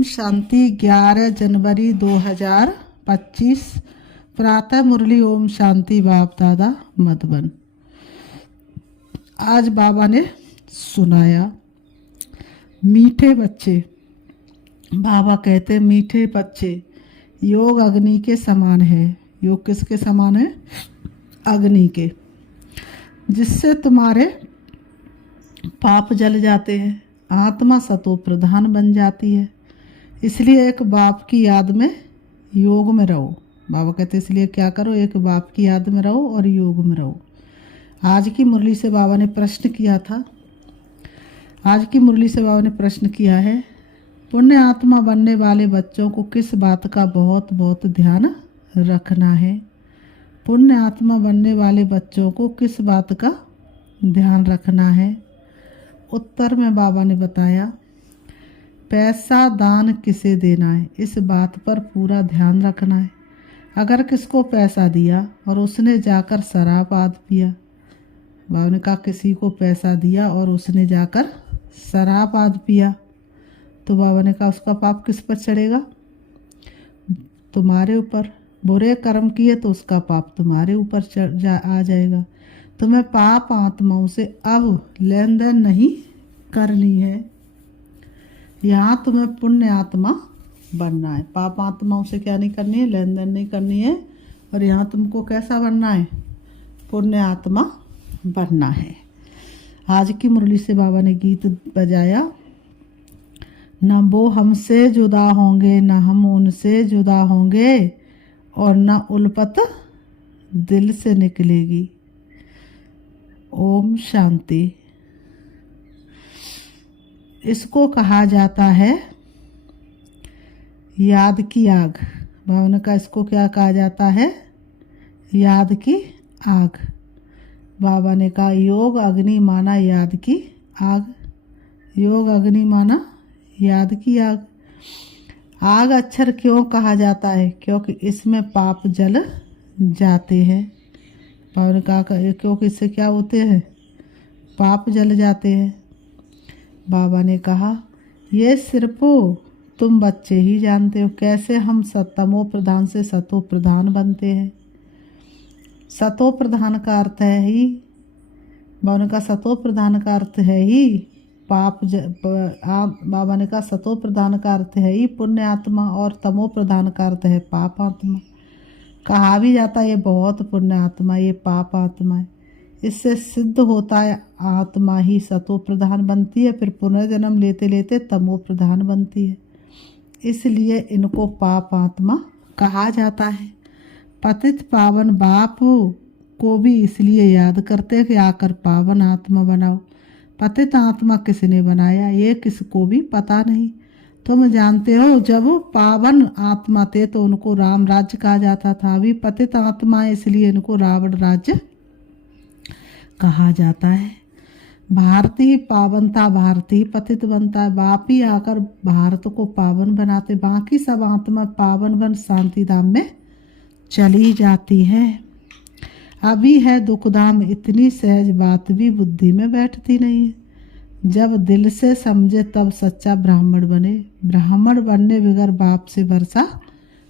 ओम शांति। 11 जनवरी 2025 प्रातः मुरली ओम शांति बाप दादा मधुबन। आज बाबा ने सुनाया मीठे बच्चे। बाबा कहते मीठे बच्चे, योग अग्नि के समान है। योग किसके समान है? अग्नि के, जिससे तुम्हारे पाप जल जाते हैं, आत्मा सतो प्रधान बन जाती है। इसलिए एक बाप की याद में योग में रहो। बाबा कहते इसलिए क्या करो, एक बाप की याद में रहो और योग में रहो। आज की मुरली से बाबा ने प्रश्न किया था। आज की मुरली से बाबा ने प्रश्न किया है, पुण्य आत्मा बनने वाले बच्चों को किस बात का बहुत बहुत ध्यान रखना है? पुण्य आत्मा बनने वाले बच्चों को किस बात का ध्यान रखना है? उत्तर में बाबा ने बताया, पैसा दान किसे देना है, इस बात पर पूरा ध्यान रखना है। अगर किसको पैसा दिया और उसने जाकर शराब आदि पिया, बाबा ने कहा किसी को पैसा दिया और उसने जाकर शराब आदि पिया, तो बाबा ने कहा उसका पाप किस पर चढ़ेगा? तुम्हारे ऊपर। बुरे कर्म किए तो उसका पाप तुम्हारे ऊपर आ जाएगा। तुम्हें पाप आत्माओं से अब लेन देन नहीं करनी है। यहाँ तुम्हें पुण्य आत्मा बनना है। पाप आत्माओं से क्या नहीं करनी है? लेन देन नहीं करनी है। और यहाँ तुमको कैसा बनना है? पुण्य आत्मा बनना है। आज की मुरली से बाबा ने गीत बजाया, न वो हमसे जुदा होंगे न हम उनसे जुदा होंगे, और न उल्फत दिल से निकलेगी। ओम शांति। इसको कहा जाता है याद की आग। भावना का इसको क्या कहा जाता है? याद की आग। बाबा ने कहा योग अग्नि माना याद की आग। योग अग्नि माना याद की आग। आग अक्षर क्यों कहा जाता है? क्योंकि इसमें पाप जल जाते हैं। बाबा ने कहा क्योंकि इससे क्या होते हैं? पाप जल जाते हैं। बाबा ने कहा ये सिर्फ तुम बच्चे ही जानते हो कैसे हम तमो प्रधान से सतो प्रधान बनते हैं। सतो प्रधान का अर्थ है ही, बाबा ने कहा सतो प्रधान का अर्थ है ही बाबा ने कहा सतो प्रधान का अर्थ है ही पुण्य आत्मा, और तमो प्रधान का अर्थ है पाप आत्मा। कहा भी जाता है ये बहुत पुण्य आत्मा, ये पाप आत्मा है। इससे सिद्ध होता है आत्मा ही सतो प्रधान बनती है, फिर पुनर्जन्म लेते लेते तमो प्रधान बनती है। इसलिए इनको पाप आत्मा कहा जाता है। पतित पावन बाप को भी इसलिए याद करते हैं कि आकर पावन आत्मा बनाओ। पतित आत्मा किसने बनाया ये किसको भी पता नहीं। तुम जानते हो जब पावन आत्मा थे तो उनको राम राज्य कहा जाता था। अभी पतित आत्मा है इसलिए इनको रावण राज्य कहा जाता है। भारती पावनता, भारती पतित बनता है। बाप ही आकर भारत को पावन बनाते, बाकी सब आत्मा पावन बन शांति धाम में चली जाती हैं। अभी है दुखधाम, इतनी सहज बात भी बुद्धि में बैठती नहीं है। जब दिल से समझे तब सच्चा ब्राह्मण बने। ब्राह्मण बनने बगैर बाप से वर्षा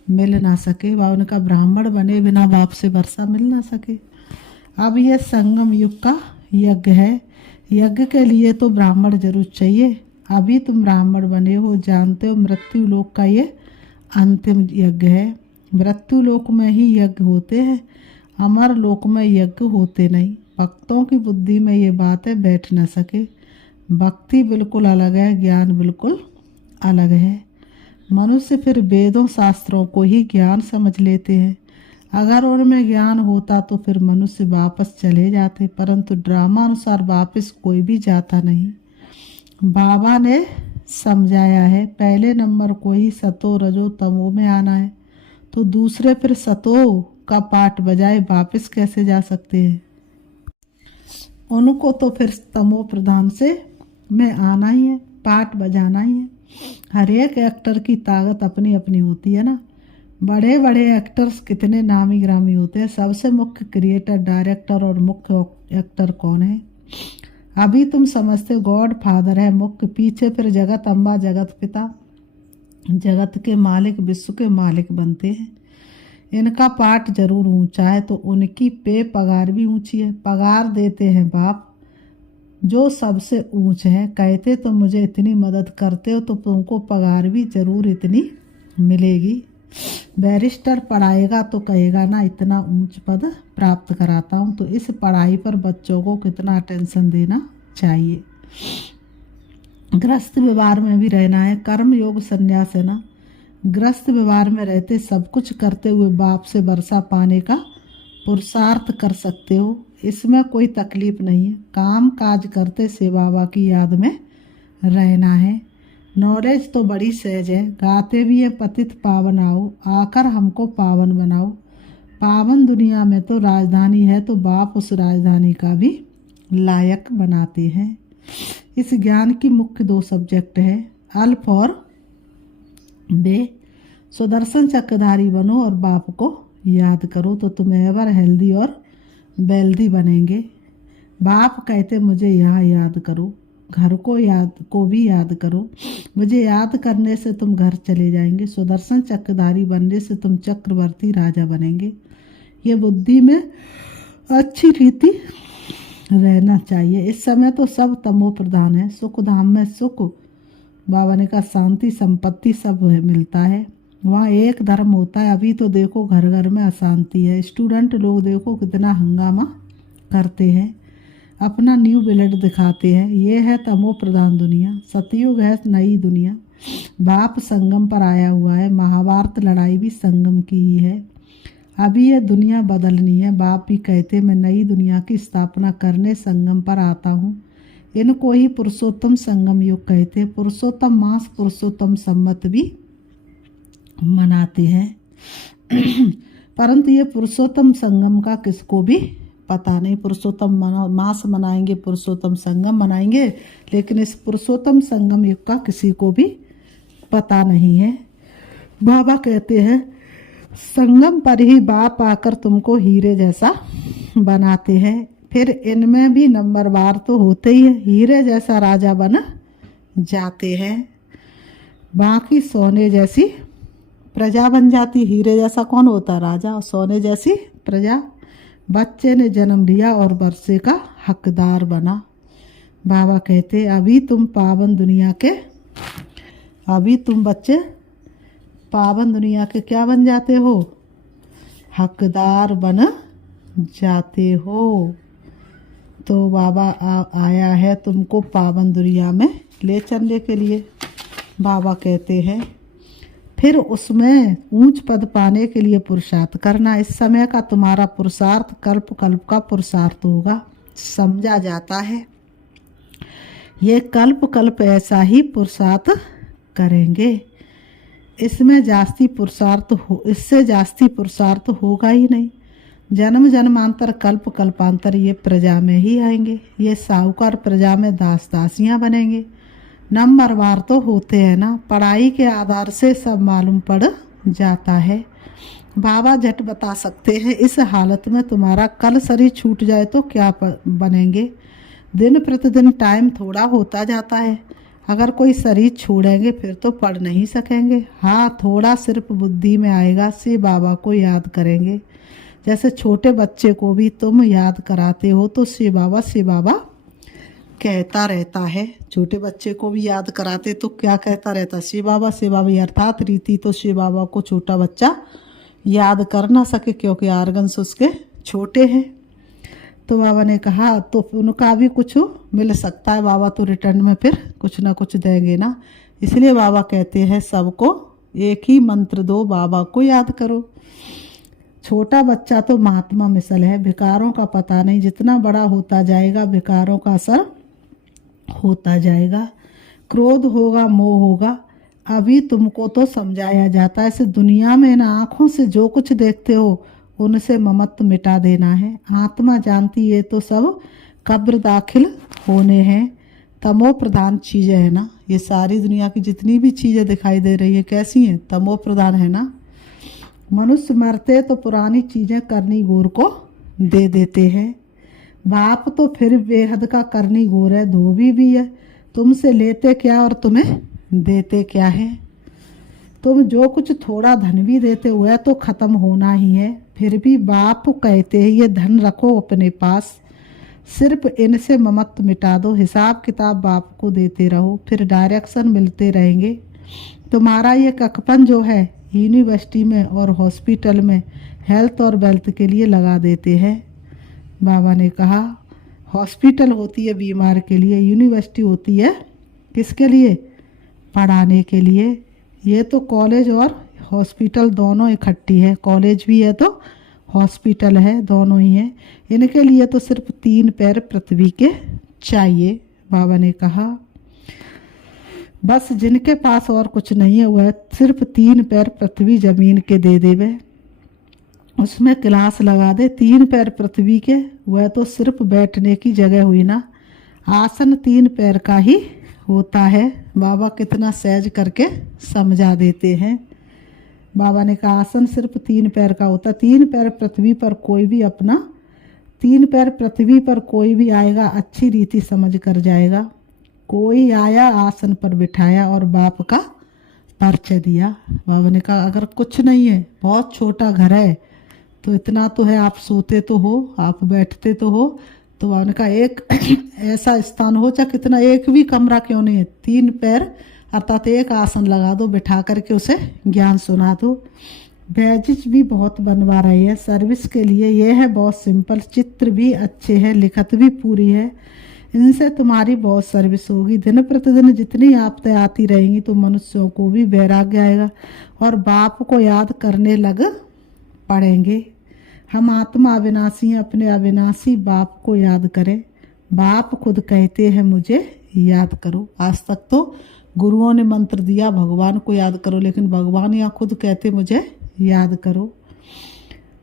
मिल ना सके। बाबा ने कहा ब्राह्मण बने बिना बाप से वर्षा मिल ना सके। अब यह संगम युग का यज्ञ है। यज्ञ के लिए तो ब्राह्मण जरूर चाहिए। अभी तुम ब्राह्मण बने हो, जानते हो मृत्यु लोक का ये अंतिम यज्ञ है। मृत्यु लोक में ही यज्ञ होते हैं, अमर लोक में यज्ञ होते नहीं। भक्तों की बुद्धि में ये बातें बैठ न सके। भक्ति बिल्कुल अलग है, ज्ञान बिल्कुल अलग है। मनुष्य फिर वेदों शास्त्रों को ही ज्ञान समझ लेते हैं। अगर उनमें ज्ञान होता तो फिर मनुष्य वापस चले जाते, परंतु ड्रामा अनुसार वापस कोई भी जाता नहीं। बाबा ने समझाया है पहले नंबर को ही सतो रजो तमो में आना है, तो दूसरे फिर सतो का पाठ बजाए वापस कैसे जा सकते हैं? उनको तो फिर तमो प्रधान से में आना ही है, पाठ बजाना ही है। हर एक एक्टर की ताकत अपनी अपनी होती है ना। बड़े बड़े एक्टर्स कितने नामी ग्रामी होते हैं। सबसे मुख्य क्रिएटर, डायरेक्टर और मुख्य एक्टर कौन है? अभी तुम समझते गॉड फादर है मुख्य, पीछे फिर जगत अम्बा जगत पिता, जगत के मालिक विश्व के मालिक बनते हैं। इनका पाठ जरूर ऊंचा है तो उनकी पे पगार भी ऊंची है। पगार देते हैं बाप जो सबसे ऊंच है। कहते तो मुझे इतनी मदद करते हो तो तुमको पगार भी जरूर इतनी मिलेगी। बैरिस्टर पढ़ाएगा तो कहेगा ना इतना ऊंच पद प्राप्त कराता हूँ। तो इस पढ़ाई पर बच्चों को कितना अटेंशन देना चाहिए। गृहस्थ व्यवहार में भी रहना है। कर्म योग संन्यास है ना। गृहस्थ व्यवहार में रहते सब कुछ करते हुए बाप से वर्षा पाने का पुरुषार्थ कर सकते हो। इसमें कोई तकलीफ नहीं है। काम काज करते से बाबा की याद में रहना है। नॉलेज तो बड़ी सहज है। गाते भी है पतित पावन आओ, आकर हमको पावन बनाओ। पावन दुनिया में तो राजधानी है तो बाप उस राजधानी का भी लायक बनाते हैं। इस ज्ञान की मुख्य 2 सब्जेक्ट है, अल्फ और बे। सुदर्शन चक्रधारी बनो और बाप को याद करो तो तुम एवर हेल्दी और वेल्दी बनेंगे। बाप कहते मुझे यहाँ याद करो, घर को भी याद करो। मुझे याद करने से तुम घर चले जाएंगे। सुदर्शन चक्रधारी बनने से तुम चक्रवर्ती राजा बनेंगे। ये बुद्धि में अच्छी रीति रहना चाहिए। इस समय तो सब तमो प्रधान है। सुख धाम में सुख, बाबा ने कहा शांति संपत्ति सब मिलता है। वहाँ एक धर्म होता है। अभी तो देखो घर घर में अशांति है। स्टूडेंट लोग देखो कितना हंगामा करते हैं, अपना न्यू ब्लड दिखाते हैं। ये है तमो प्रधान दुनिया। सतयुग है नई दुनिया। बाप संगम पर आया हुआ है। महाभारत लड़ाई भी संगम की ही है। अभी ये दुनिया बदलनी है। बाप भी कहते मैं नई दुनिया की स्थापना करने संगम पर आता हूँ। इनको ही पुरुषोत्तम संगम युग कहते। पुरुषोत्तम मास पुरुषोत्तम संवत भी मनाते हैं परंतु ये पुरुषोत्तम संगम का किसको भी पता नहीं। पुरुषोत्तम मास मनाएंगे, पुरुषोत्तम संगम मनाएंगे, लेकिन इस पुरुषोत्तम संगम युग का किसी को भी पता नहीं है। बाबा कहते हैं संगम पर ही बाप आकर तुमको हीरे जैसा बनाते हैं। फिर इनमें भी नंबरवार तो होते ही है। हीरे जैसा राजा बन जाते हैं, बाकी सोने जैसी प्रजा बन जाती। हीरे जैसा कौन होता राजा, और सोने जैसी प्रजा। बच्चे ने जन्म लिया और वर्षे का हकदार बना। बाबा कहते अभी तुम बच्चे पावन दुनिया के क्या बन जाते हो, हकदार बन जाते हो। तो बाबा आया है तुमको पावन दुनिया में ले चलने के लिए। बाबा कहते हैं फिर उसमें ऊंच पद पाने के लिए पुरुषार्थ करना। इस समय का तुम्हारा पुरुषार्थ कल्प कल्प का पुरुषार्थ होगा, समझा जाता है। ये कल्प कल्प ऐसा ही पुरुषार्थ करेंगे। इससे जास्ती पुरुषार्थ होगा ही नहीं। जन्म जन्मांतर कल्प कल्पांतर ये प्रजा में ही आएंगे। ये साहूकार प्रजा में दास दासियाँ बनेंगे। नंबरवार तो होते हैं ना। पढ़ाई के आधार से सब मालूम पड़ जाता है। बाबा झट बता सकते हैं इस हालत में तुम्हारा कल शरीर छूट जाए तो क्या बनेंगे। दिन प्रतिदिन टाइम थोड़ा होता जाता है। अगर कोई शरीर छोड़ेंगे फिर तो पढ़ नहीं सकेंगे। हाँ, थोड़ा सिर्फ बुद्धि में आएगा से बाबा को याद करेंगे। जैसे छोटे बच्चे को भी तुम याद कराते हो तो शिव बाबा कहता रहता है। छोटे बच्चे को भी याद कराते तो क्या कहता रहता, शिव बाबा अर्थात रीति तो शिव बाबा को छोटा बच्चा याद कर ना सके क्योंकि आर्गन्स उसके छोटे हैं। तो बाबा ने कहा तो उनका भी कुछ मिल सकता है। बाबा तो रिटर्न में फिर कुछ ना कुछ देंगे ना। इसलिए बाबा कहते हैं सबको एक ही मंत्र दो, बाबा को याद करो। छोटा बच्चा तो महात्मा मिसल है। विकारों का पता नहीं, जितना बड़ा होता जाएगा विकारों का असर होता जाएगा। क्रोध होगा, मोह होगा। अभी तुमको तो समझाया जाता है इस दुनिया में इन आँखों से जो कुछ देखते हो उनसे ममत्व मिटा देना है। आत्मा जानती है तो सब कब्र दाखिल होने हैं। तमो प्रधान चीज़ें है ना। ये सारी दुनिया की जितनी भी चीज़ें दिखाई दे रही है कैसी हैं, तमो प्रधान है ना। मनुष्य मरते तो पुरानी चीज़ें करनी गौर को दे देते हैं। बाप तो फिर बेहद का करनी गौर है, धोबी भी है। तुमसे लेते क्या और तुम्हें देते क्या है। तुम जो कुछ थोड़ा धन भी देते हुए तो खत्म होना ही है, फिर भी बाप कहते हैं ये धन रखो अपने पास, सिर्फ इनसे ममत्व मिटा दो, हिसाब किताब बाप को देते रहो, फिर डायरेक्शन मिलते रहेंगे। तुम्हारा ये ककपन जो है यूनिवर्सिटी में और हॉस्पिटल में हेल्थ और वेल्थ के लिए लगा देते हैं। बाबा ने कहा हॉस्पिटल होती है बीमार के लिए, यूनिवर्सिटी होती है किसके लिए? पढ़ाने के लिए। ये तो कॉलेज और हॉस्पिटल दोनों इकट्ठी है, कॉलेज भी है तो हॉस्पिटल है, दोनों ही है। इनके लिए तो सिर्फ 3 पैर पृथ्वी के चाहिए। बाबा ने कहा बस जिनके पास और कुछ नहीं है वह सिर्फ 3 पैर पृथ्वी जमीन के दे देवे, उसमें क्लास लगा दे। 3 पैर पृथ्वी के, वह तो सिर्फ बैठने की जगह हुई ना, आसन 3 पैर का ही होता है। बाबा कितना सहज करके समझा देते हैं। बाबा ने कहा आसन सिर्फ 3 पैर का होता, 3 पैर पृथ्वी पर कोई भी अपना 3 पैर पृथ्वी पर कोई भी आएगा अच्छी रीति समझ कर जाएगा। कोई आया आसन पर बिठाया और बाप का परिचय दिया। बाबा ने कहा अगर कुछ नहीं है, बहुत छोटा घर है तो इतना तो है, आप सोते तो हो, आप बैठते तो हो, तो बाबा ने कहा एक ऐसा स्थान हो चाहे कितना, एक भी कमरा क्यों नहीं है, 3 पैर अर्थात एक आसन लगा दो, बिठा करके उसे ज्ञान सुना दो। बैजिज भी बहुत बनवा रही है सर्विस के लिए, ये है बहुत सिंपल, चित्र भी अच्छे हैं, लिखत भी पूरी है, इनसे तुम्हारी बहुत सर्विस होगी। दिन प्रतिदिन जितनी आपते आती रहेंगी तो मनुष्यों को भी वैराग्य आएगा और बाप को याद करने लग पड़ेंगे। हम आत्मा अविनाशी हैं, अपने अविनाशी बाप को याद करें। बाप खुद कहते हैं मुझे याद करो। आज तक तो गुरुओं ने मंत्र दिया भगवान को याद करो, लेकिन भगवान यहाँ खुद कहते मुझे याद करो,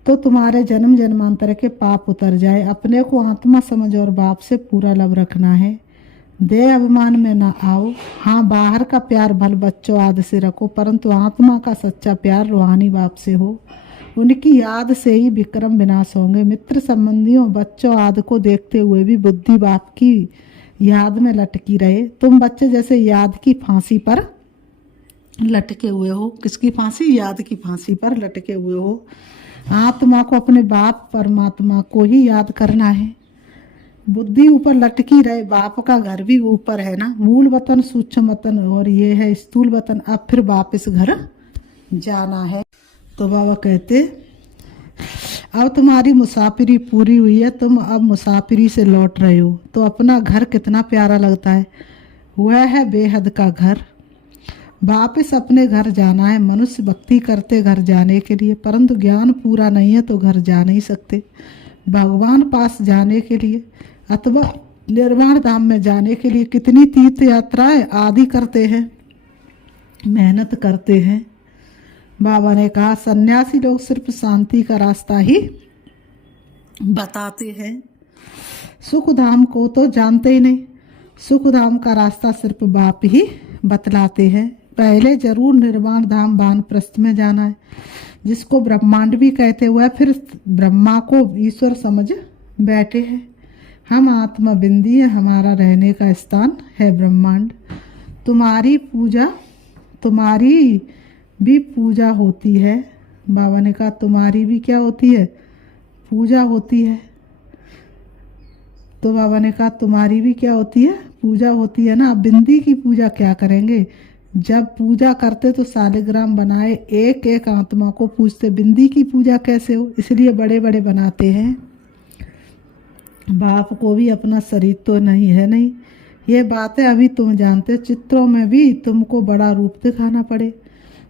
तो तुम्हारे जन्म जन्मांतर के पाप उतर जाए। अपने को आत्मा समझ और बाप से पूरा लब रखना है। देह अभिमान में ना आओ। हाँ, बाहर का प्यार भल बच्चों आदि से रखो, परंतु आत्मा का सच्चा प्यार रूहानी बाप से हो। उनकी याद से ही विक्रम विनाश होंगे। मित्र संबंधियों बच्चों आदि को देखते हुए भी बुद्धि बाप की याद में लटकी रहे। तुम बच्चे जैसे याद की फांसी पर लटके हुए हो। किसकी फांसी? याद की फांसी पर लटके हुए हो। आत्मा को अपने बाप परमात्मा को ही याद करना है। बुद्धि ऊपर लटकी रहे, बाप का घर भी ऊपर है ना, मूल वतन सूक्ष्म वतन और ये है स्थूल वतन। अब फिर वापस घर जाना है। तो बाबा कहते अब तुम्हारी मुसाफिरी पूरी हुई है, तुम अब मुसाफिरी से लौट रहे हो, तो अपना घर कितना प्यारा लगता है। वह है बेहद का घर। वापस अपने घर जाना है। मनुष्य भक्ति करते घर जाने के लिए, परंतु ज्ञान पूरा नहीं है तो घर जा नहीं सकते। भगवान पास जाने के लिए अथवा निर्वाण धाम में जाने के लिए कितनी तीर्थ यात्राएं आदि करते हैं, मेहनत करते हैं। बाबा ने कहा सन्यासी लोग सिर्फ शांति का रास्ता ही बताते हैं, सुख धाम को तो जानते ही नहीं। सुख धाम का रास्ता सिर्फ बाप ही बतलाते हैं। पहले जरूर निर्वाण धाम वानप्रस्थ में जाना है, जिसको ब्रह्मांड भी कहते हुए फिर ब्रह्मा को ईश्वर समझ बैठे हैं। हम आत्मा बिंदी है, हमारा रहने का स्थान है ब्रह्मांड। तुम्हारी पूजा, तुम्हारी भी पूजा होती है। बाबा ने कहा तुम्हारी भी क्या होती है? पूजा होती है। तो बाबा ने कहा तुम्हारी भी क्या होती है? पूजा होती है ना। बिंदी की पूजा क्या करेंगे? जब पूजा करते तो शालिग्राम बनाए, एक एक आत्मा को पूजते। बिंदी की पूजा कैसे हो? इसलिए बड़े बड़े बनाते हैं। बाप को भी अपना शरीर तो नहीं है, नहीं। ये बातें अभी तुम जानते, चित्रों में भी तुमको बड़ा रूप दिखाना पड़े।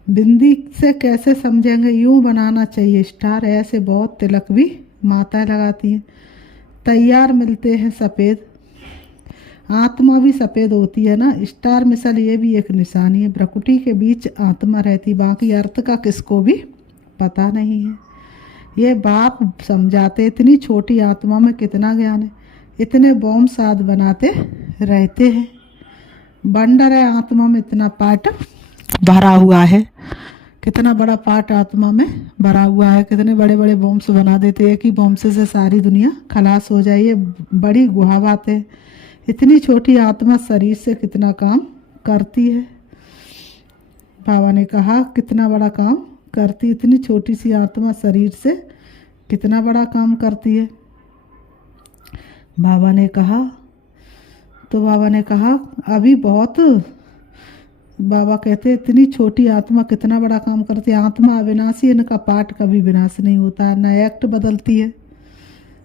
बिंदी से कैसे समझेंगे? यूं बनाना चाहिए स्टार, ऐसे बहुत तिलक भी माताएं लगाती हैं। तैयार मिलते हैं सफ़ेद, आत्मा भी सफ़ेद होती है ना। स्टार मिसल ये भी एक निशानी है। भ्रकुटी के बीच आत्मा रहती, बाकी अर्थ का किसको भी पता नहीं है। ये बाप समझाते इतनी छोटी आत्मा में कितना ज्ञान है। इतने बॉम्ब साथ बनाते रहते हैं। बंडर है आत्मा में, इतना पार्ट भरा हुआ है। कितना बड़ा पार्ट आत्मा में भरा हुआ है। कितने बड़े बड़े बॉम्ब्स बना देते हैं कि बॉम्ब से सारी दुनिया खलास हो जाए। ये बड़ी गुहा बात है। इतनी छोटी आत्मा शरीर से कितना काम करती है। बाबा ने कहा कितना बड़ा काम करती, इतनी छोटी सी आत्मा शरीर से कितना बड़ा काम करती है। बाबा ने कहा, तो बाबा ने कहा अभी बहुत, बाबा कहते इतनी छोटी आत्मा कितना बड़ा काम करती है। आत्मा अविनाशी, इनका पाठ कभी विनाश नहीं होता, न एक्ट बदलती है।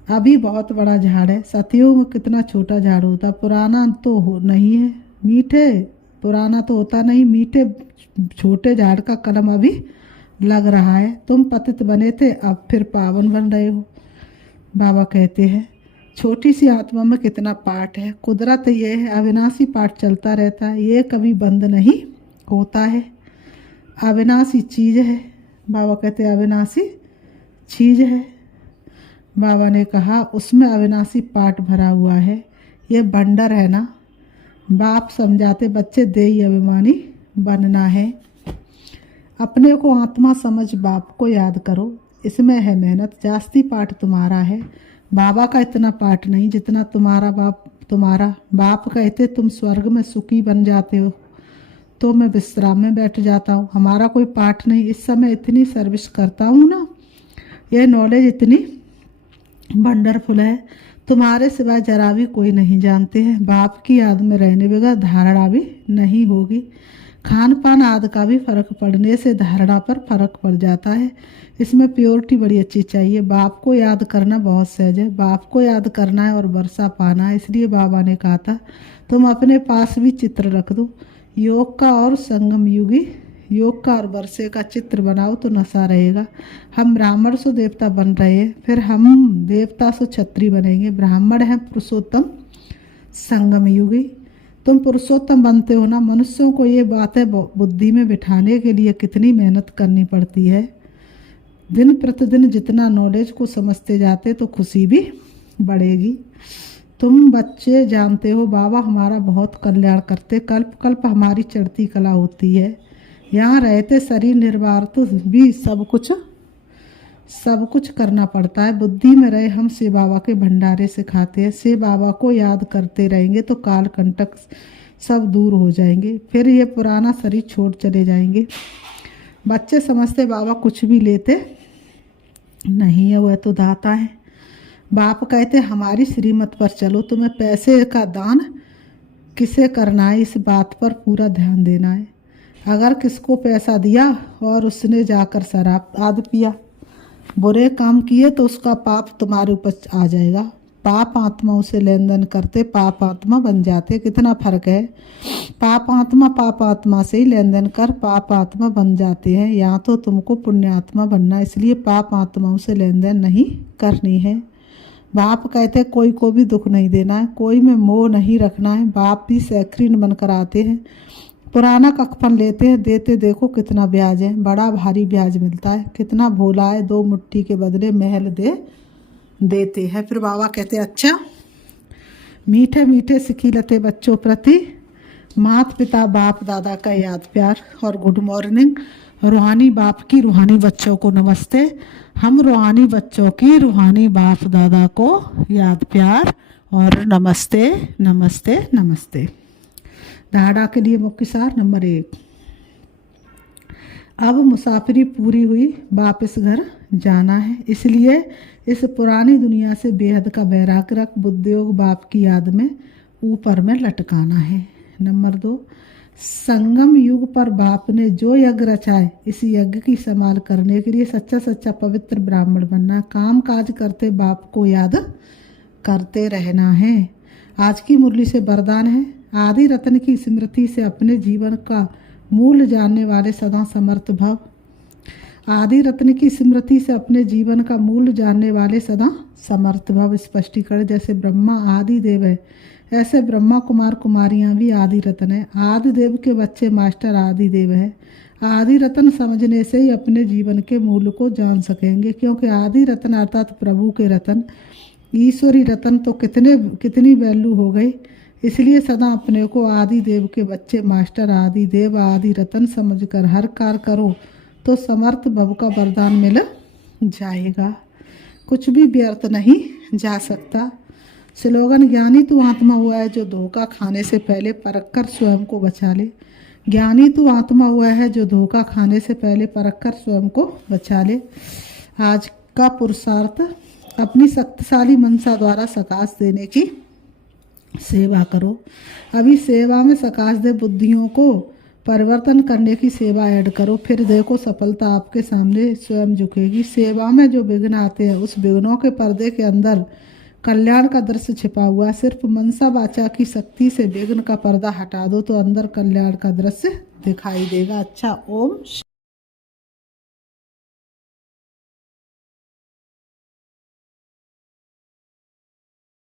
अभी बहुत बड़ा झाड़ है, सतयुग में कितना छोटा झाड़ होता, पुराना तो नहीं है, मीठे, पुराना तो होता नहीं, मीठे छोटे झाड़ का कलम अभी लग रहा है। तुम पतित बने थे, अब फिर पावन बन रहे हो। बाबा कहते हैं छोटी सी आत्मा में कितना पाठ है। कुदरत ये है, अविनाशी पाठ चलता रहता है, ये कभी बंद नहीं होता है। अविनाशी चीज़ है, बाबा कहते हैं अविनाशी चीज़ है। बाबा ने कहा उसमें अविनाशी पाठ भरा हुआ है, ये भंडार है ना। बाप समझाते बच्चे देही अभिमानी बनना है। अपने को आत्मा समझ बाप को याद करो, इसमें है मेहनत। जास्ती पाठ तुम्हारा है, बाबा का इतना पाठ नहीं जितना तुम्हारा बाप। तुम्हारा बाप कहते तुम स्वर्ग में सुखी बन जाते हो, तो मैं विश्राम में बैठ जाता हूँ। हमारा कोई पाठ नहीं। इस समय इतनी सर्विस करता हूँ ना, यह नॉलेज इतनी वंडरफुल है, तुम्हारे सिवाय जरा भी कोई नहीं जानते हैं। बाप की याद में रहने बगैर धारणा भी नहीं होगी। खान पान आदि का भी फर्क पड़ने से धारणा पर फर्क पड़ जाता है। इसमें प्योरिटी बड़ी अच्छी चाहिए। बाप को याद करना बहुत सहज है, बाप को याद करना है और वर्षा पाना है। इसलिए बाबा ने कहा था तुम अपने पास भी चित्र रख दो, योग का और संगम युगी, योग का और वर्षे का चित्र बनाओ तो नशा रहेगा। हम ब्राह्मण से देवता बन रहे हैं, फिर हम देवता से क्षत्रिय बनेंगे। ब्राह्मण हैं पुरुषोत्तम, संगम युगी। तुम पुरुषोत्तम बनते हो ना। मनुष्यों को ये बातें बुद्धि में बिठाने के लिए कितनी मेहनत करनी पड़ती है। दिन प्रतिदिन जितना नॉलेज को समझते जाते तो खुशी भी बढ़ेगी। तुम बच्चे जानते हो बाबा हमारा बहुत कल्याण करते, कल्प कल्प हमारी चढ़ती कला होती है। यहाँ रहते शरीर निर्वाह तो भी सब कुछ करना पड़ता है। बुद्धि में रहे हम शिव बाबा के भंडारे से खाते हैं। शिव बाबा को याद करते रहेंगे तो काल कंटक सब दूर हो जाएंगे, फिर ये पुराना शरीर छोड़ चले जाएंगे। बच्चे समझते बाबा कुछ भी लेते नहीं है, वह तो दाता है। बाप कहते हमारी श्रीमत पर चलो, तुम्हें पैसे का दान किसे करना है इस बात पर पूरा ध्यान देना है। अगर किसको पैसा दिया और उसने जाकर शराब आदि पिया, बुरे काम किए तो उसका पाप तुम्हारे ऊपर आ जाएगा। पाप आत्माओं से लेन देन करते पाप आत्मा बन जाते। कितना फर्क है। पाप आत्मा से ही लेन देन कर पाप आत्मा बन जाते हैं। यहाँ तो तुमको पुण्य आत्मा बनना, इसलिए पाप आत्माओं से लेन देन नहीं करनी है। बाप कहते कोई को भी दुख नहीं देना है, कोई में मोह नहीं रखना है। बाप भी सैक्रीन बनकर आते हैं, पुराना कफन लेते हैं, देते देखो कितना ब्याज है, बड़ा भारी ब्याज मिलता है। कितना भोला है, 2 मुट्ठी के बदले महल देते हैं। फिर बाबा कहते अच्छा मीठे मीठे सिखिलते बच्चों प्रति माता पिता बाप दादा का याद प्यार और गुड मॉर्निंग। रूहानी बाप की रूहानी बच्चों को नमस्ते। हम रूहानी बच्चों की रूहानी बाप दादा को याद प्यार और नमस्ते नमस्ते नमस्ते। धारणा के लिए मुख्य सार नंबर 1, अब मुसाफिरी पूरी हुई, वापस घर जाना है। इसलिए इस पुरानी दुनिया से बेहद का वैराग्य रख बुद्धियोग बाप की याद में ऊपर में लटकाना है। नंबर 2, संगम युग पर बाप ने जो यज्ञ रचाए, इस यज्ञ की संभाल करने के लिए सच्चा पवित्र ब्राह्मण बनना। काम काज करते बाप को याद करते रहना है। आज की मुरली से वरदान है, आदि रत्न की स्मृति से अपने जीवन का मूल जानने वाले सदा समर्थ भव। आदि रत्न की स्मृति से अपने जीवन का मूल जानने वाले सदा समर्थ भव। स्पष्टीकरण, जैसे ब्रह्मा आदि देव है, ऐसे ब्रह्मा कुमार कुमारियां भी आदि रत्न है। आदि देव के बच्चे मास्टर आदि देव है। आदि रत्न समझने से ही अपने जीवन के मूल को जान सकेंगे, क्योंकि आदि रत्न अर्थात प्रभु के रत्न, ईश्वरी रत्न तो कितनी वैल्यू हो गई। इसलिए सदा अपने को आदि देव के बच्चे मास्टर आदि देव आदि रत्न समझकर हर कार्य करो तो समर्थ भव का वरदान मिल जाएगा। कुछ भी व्यर्थ नहीं जा सकता। स्लोगन, ज्ञानी तू आत्मा हुआ है जो धोखा खाने से पहले परख कर स्वयं को बचा ले। ज्ञानी तू आत्मा हुआ है जो धोखा खाने से पहले परख कर स्वयं को बचा ले। आज का पुरुषार्थ अपनी शक्तिशाली मनसा द्वारा सकाश देने की सेवा करो। अभी सेवा में सकाश दे बुद्धियों को परिवर्तन करने की सेवा ऐड करो, फिर देखो सफलता आपके सामने स्वयं झुकेगी। सेवा में जो विघ्न आते हैं उस विघ्नों के पर्दे के अंदर कल्याण का दृश्य छिपा हुआ है। सिर्फ मनसा वाचा की शक्ति से विघ्न का पर्दा हटा दो तो अंदर कल्याण का दृश्य दिखाई देगा। अच्छा, ओम।